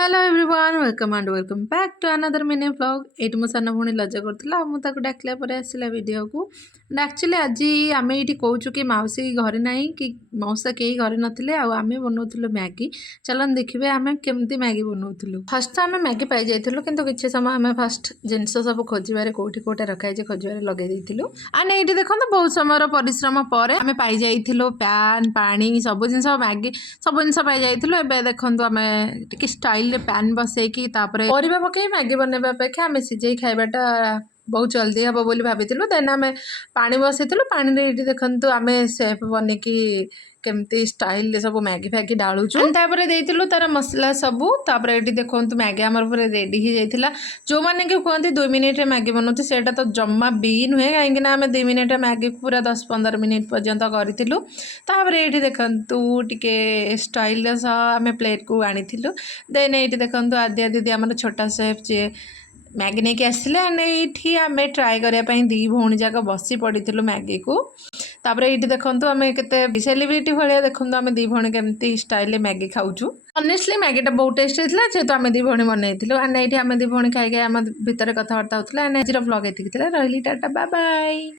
Hello everyone welcome and welcome back to another mini vlog ये मो सान भूणी लज्जा करता मुझे डाकिला आसला वीडियो को एक्चुअली आज आम ये कहूँ कि मौसी घरे ना कि मौसा कहीं घरे नथिले आम बनाऊलु मैगी चलन देखिए आम केमती मैगी बनाऊलु फर्स्ट तो आम मैगी पाई जाइलु किंतु किसी समय आम फास्ट जिनस सब खोजार कौटी कौटा रखाई खोजार लगे आने ये देखो बहुत समय परिश्रम पर आम पाई जाइलु पैन पानी सब जिन मैगी सब जिन पाई जाइलु ए देखो आम स्टाइल पैन बसैकी परिवा पकई मैगी बनवा अपेक्षा आम सीझे खाइबाटा बहुत जल्दी हम बोली भाभी देन आम पानी बसईलु पानी देखु आम सेफ बनैकी केमती स्टाइल सब मैगी फैगी डालुचु देइलु तार मसला सबू ये देखो मैगी आमर पूरा रेडी हो जाता जो मैंने कि कहते 2 मिनिट मैगी बनाते से तो जमा भी नुहे कहीं आम 2 मिनिट मैगी पूरा 10-15 मिनिट पर्यंत करूँ ये देखु टे स्टाइल आम प्लेट को आनी देन ये देखो आद्या दीदी आम छोटा सेफ जी मैगी नहीं आसते ये आम ट्राए करने दी भौणी जाक बसी पड़ू मैगी को ये देखो आम के सेलिब्रिटी भाया देखो आम दी भौणी केमती स्टाइल मैगी खाऊँ ऑनेस्टली मैगीटा बहुत टेस्ट होता जेहतु आम दी भौणी बनई एंड ये आम दी भौणी खाई आम भितर कथबार्ता होता आज व्लॉग ये रही टाटा बाय बाय।